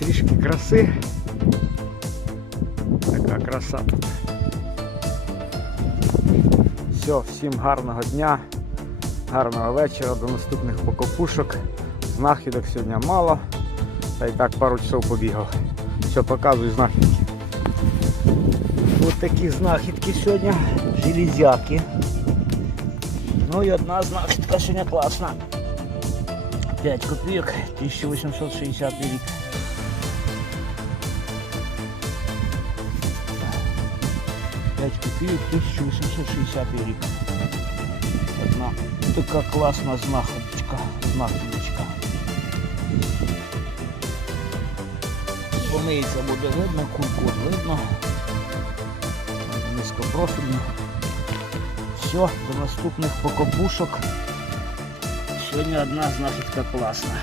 трішки краси. Така краса. Все, всім гарного дня, гарного вечора, до наступних покопушок. Знахідок сьогодні мало. Та й так пару часов побігав. Все, показую знахідки. Ось такі знахідки сьогодні. Железяки. Ну і одна знахідка сьогодні класна. 5 копійок, 1860 рік. П'ять копійок, 1860 рік. Одна така класна знаходочка. Знахідочка. Помиється буде видно, кулькот видно. Низькопрофільно. Все, до наступних покопушок. Сьогодні одна знахідка класна.